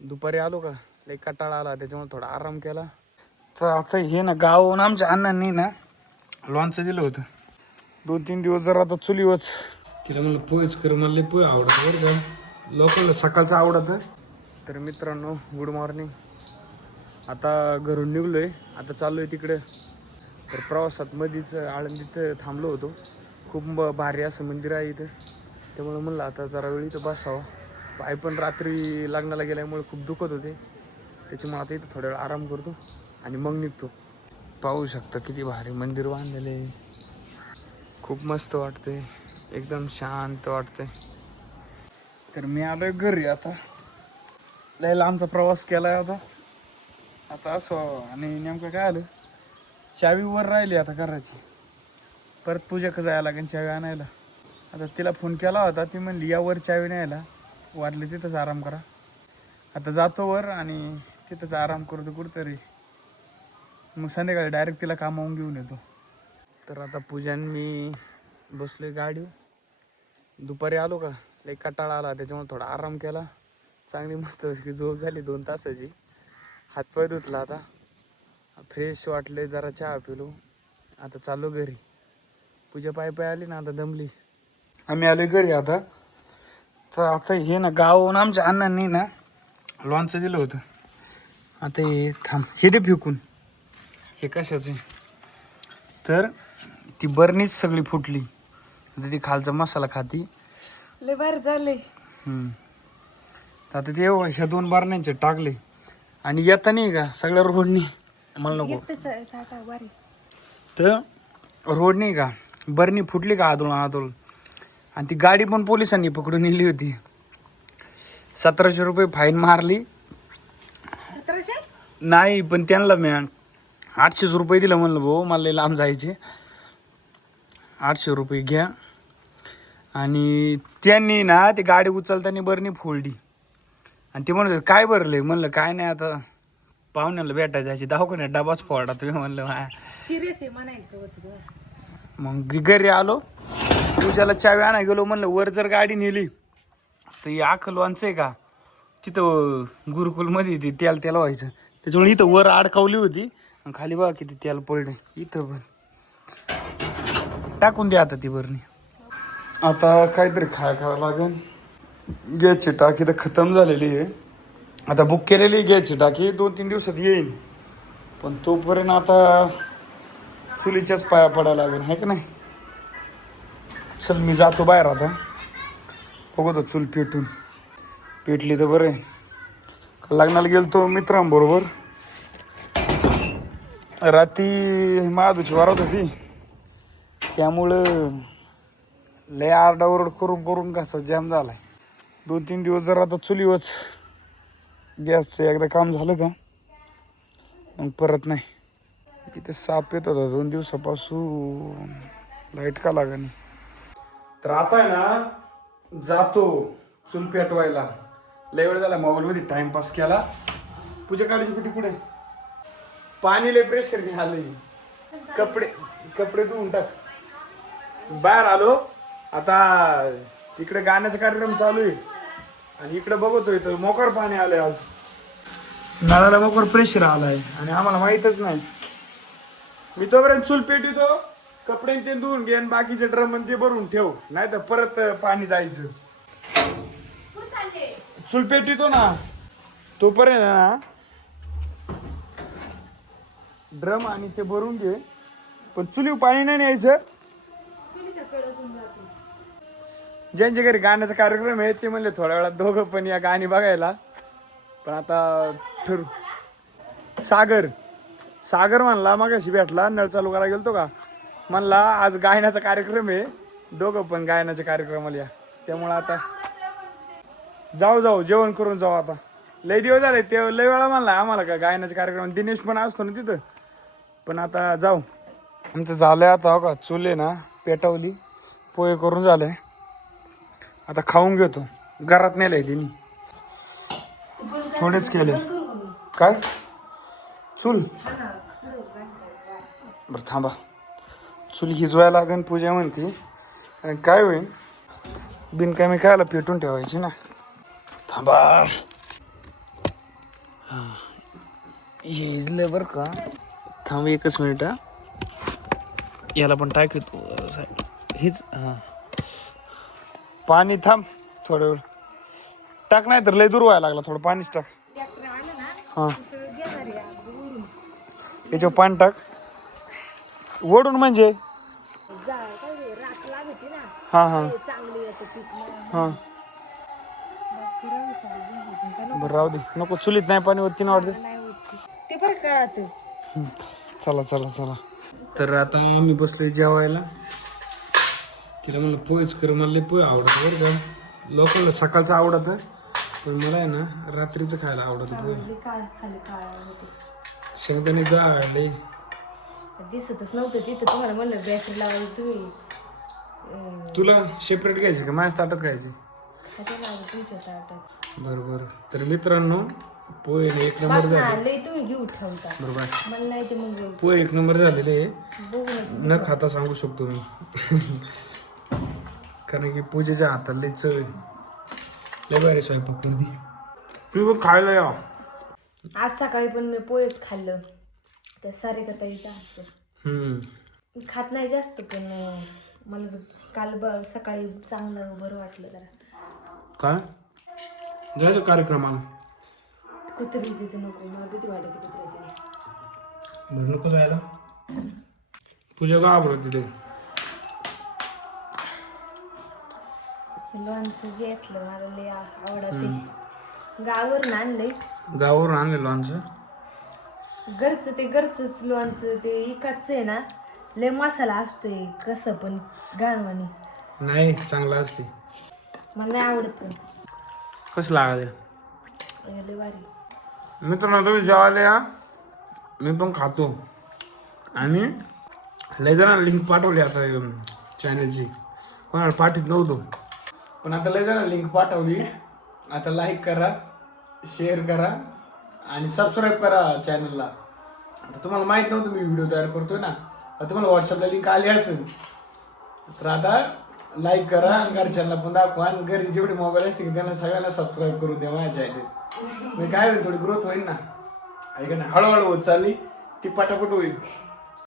दुपारी आलो का लई कटाळा आला, त्याच्यामुळे थोडा आराम केला. तर आता हे ना गावाहून आमच्या अण्णांनी ना लोणचं दिलं होतं. 2-3 दिवस जर आता चुलीवच तिला म्हणलं पोहेच कर, मला लई पोहे आवडतं बरं का, लोकांना सकाळचं आवडतं. तर मित्रांनो गुड मॉर्निंग. आता घरून निघलोय, आता चाललोय तिकडं. तर प्रवासात मध्येच आळंदीत थांबलो होतो. खूप भारी असं मंदिर आहे इथं, त्यामुळे म्हणलं आता जरा वेळ इथं बसावं. पाय पण रात्री लग्नाला गेल्यामुळे खूप दुखत होते, त्याच्यामुळे आता इथं थोड्या वेळ आराम करतो आणि मग निघतो. पाहू शकता किती भारी मंदिर बांधलेले, खूप मस्त वाटते, एकदम शांत वाटते. तर मी आलोय घरी आता. लय लांबचा प्रवास केलाय आता असं. आणि नेमकं काय आलं, चावी वर राहिली आता करायची, परत पूजेक जायला लागेल चावी आणायला. आता तिला फोन केला होता, ती म्हणली यावर चावी न्यायला, वाटले तिथंच आराम करा. आता जातो वर आणि तिथंच आराम करतो कुठंतरी, मग संध्याकाळी डायरेक्ट तिला कामावून घेऊन येतो. तर आता पूजान मी बसलोय गाडी. दुपारी आलो का लई कटाळा आला, त्याच्यामुळे थोडा आराम केला. चांगली मस्त झोप झाली 2 तासाची. हातपाय धुतला, आता फ्रेश वाटले, जरा चहा पिलो. आता चाललो घरी. पूजा पाय आली ना, आता दमली. आम्ही आलोय घरी आता. तर आता हे ना गावाहून आमच्या अण्णांनी ना लोणचं दिलं होतं. आता हे थांब, हे दे फेकून. हे कशाचे, तर ती बरणीच सगळी फुटली. आता ती खालचा मसाला खाती लय भारी झाले. आता ते ह्या 2 बरण्यांचे टाकले आणि येता नाही का सगळ्या रोडनी, मला नको तर रोड नाही का, बरणी फुटली का आदोल, आणि ती गाडी पण पोलिसांनी पकडून नेली होती. 1700 रुपये फाईन मारली. 1700 नाही पण त्यांना मी 800 रुपये दिलं. म्हणलं भाऊ मला लई लांब जायचे, 800 रुपये घ्या. आणि त्यांनी ना ती गाडी उचलताना बरणी फोडली. आणि ते म्हणत काय भरले, म्हणलं काय नाही, आता पाहुण्याला भेटायचं अशी दवाखान्यात डबाच फोडा तुम्ही. म्हणलं सिरियस आहे म्हणायचं होतं. मग घरी आलो, पूजाला चावी आणा गेलो. म्हणलं वर जर गाडी नेली तर हे आखं लोणचं आहे का, तिथं गुरुकुलमध्ये ते तेल व्हायचं, त्याच्यामुळे इथं वर अडकावली होती. आणि खाली बघा किती तेल पडले इथं. पण टाकून द्या आता ती बरणी. आता काहीतरी खायला लागेल. गॅसची टाकी तर खतम झालेली आहे. आता बुक केलेली गॅसची टाकी 2-3 दिवसात येईल, पण तोपर्यंत आता चुलीच्याच पाया पडायला लागेल, आहे का नाही. चल मी जातो बाहेर आता, बघतो चूल पेटली तर बरं आहे. लग्नाला गेलतो मित्रांबरोबर, रात्री महादूची वारात होती, त्यामुळं लय आरडाओरड करून कसा जाम झालाय. 2-3 दिवस जर आता चुलीवच गॅसचं एकदा काम झालं का मग परत नाही. इथे साप येत होता 2 दिवसापासून, लाईट का लागा नाही. तर आता आहे ना जातो चूल पेटवायला. लय वेळ झाला मोबाईलमध्ये टाइमपास केला. पूजा काढायची पेटी कुठे, पाणी लय प्रेशर नाही आलंय. कपडे धुवून टाक. बाहेर आलो आता, तिकडे गाण्याचा कार्यक्रम चालू आहे आणि इकडे बघतोय तर मोकर पाणी आलंय. आज नळाला मोकर प्रेशर आलाय आणि आम्हाला माहीतच नाही. मी तोपर्यंत चूल पेटवतो, कपडे ते धुवून घे आणि बाकीचे ड्रम ते भरून ठेव, नाही तर परत पाणी जायचं. चूल पेटवतो ना तोपर्यंत ना ड्रम आणि ते भरून घे, पण चुलीवर पाणी नाही न्यायचं. ज्यांच्या घरी गाण्याचा कार्यक्रम आहे ते म्हणले थोड्या वेळात दोघं पण या गाणी बघायला. पण आता ठरू. सागर म्हणला मगाशी भेटला, नळ चालू करायला गेलतो का, म्हणला आज गायनाचा कार्यक्रम आहे, दोघं पण गायनाच्या कार्यक्रमाला या. त्यामुळं आता जाऊ जेवण करून जाऊ. आता लय दिवस झाले, ते लय वेळा म्हणला आम्हाला का गायनाचा कार्यक्रम, दिनेश पण असतो ना तिथं. पण आता जाऊ. आमचं झालंय आता, हो का चुले ना पेटवली, पोहे करून झाले, आता खाऊन घेतो. घरात नेलंय तिने, थोडेच केले. काय चूल, बरं थांबा, चूल हिजवायला लागेल पूजा म्हणते. आणि काय होईल बिनकामी कायला पेटून ठेवायची ना. थांबा, हे इजलं बरं का. थांब एकच मिनिट हा. याला पण टाकतो हेच. हां पाणी थांब थोडं वेळ टाक, नाही तर लय दूर व्हायला लागला. थोडं पाणीच टाक. ट्रॅक्टर आलं ना हां की सगळं घेणार आहे ओढून. याच्यावर पाणी टाक. ओढून म्हणजे काय रे, राख लागते ना. हां हां ते चांगली येतं पीक मग. हां बस राहू चालू का नको. बरं राहू दे. नको चुलीत नाही पाणी वरती ना वाटते. नाही होत ते बरं कळत. चला चला चला. तर आता आम्ही बसलोय जेवायला. तिला म्हणलं पोहेच कर. मला लय पोहे आवडतं बरं का. लोकांना सकाळचं आवडतं पण मला आहे ना रात्रीचं खायला आवडतं पोहे. काय खाली काय होते शेंगदाणे जाडले. दिसतच नव्हतं तिथं. तुम्हाला म्हणलं बॅटरी लावायला तुम्ही तुला सेपरेट घ्यायची का माझ्या ताटात खायची. खाते लावलं तुमच्या ताटात. बरं बरं. तर मित्रांनो पोहे एक नंबर बस झाले. ना, लय तुम्ही घेऊ ठेवता. बरोबर. मला नाही ते मग पोहे एक नंबर झालेले आहे. बघूनच न खाता सांगू शकतो मी. कारण की पूजेच्या हाताला लय चव आहे. लय भारी स्वयंपाक करते. तू बघ खायला या. आज सकाळी पण मी पोहेच खाल्लं त्या सारिका ताईच्या हातचं. खात नाही जास्त पण मला काल सकाळी चांगलं बरं वाटलं जरा. काय जायचं कार्यक्रमाला. कुत्री तिथे नको, मला भीती वाटते कुत्र्याची. बरं नको जायला. पूजा का आवडत तिथे. लोणचं घेतलं मला लय आवडते. गावावरून आणलंय. गावावरून आणलेलं लोणचं. घरचं ते घरचंच लोणचं. ते इकाच आहे ना लय मसाला असतोय कसं पण गाणवानी. नाही चांगलं असते. मला नाही आवडत पण. कसं लागायचं. लय भारी. मित्रांनो तुम्ही जेवायला या. मी पण खातो. आणि लय जणांना लिंक पाठवली आता चॅनलची. कोणाला पाठवत नव्हतो पण आता लय जणांना लिंक पाठवली. आता लाईक करा, शेअर करा आणि सबस्क्राईब करा चॅनलला. आता तुम्हाला माहीत नव्हतं मी व्हिडिओ तयार करतोय ना. आता तुम्हाला व्हॉट्सअपला लिंक आली असेल तर आता लाईक करा आणि घरच्यांना पण दाखवा. आणि घरी जेवढे मोबाईल असतील त्यांना सगळ्यांना सबस्क्राईब करून द्या माझ्या चॅनल. मी काय होईल थोडी ग्रोथ होईल ना. ऐका ना हळूहळू होत चालली ती पटापट होईल.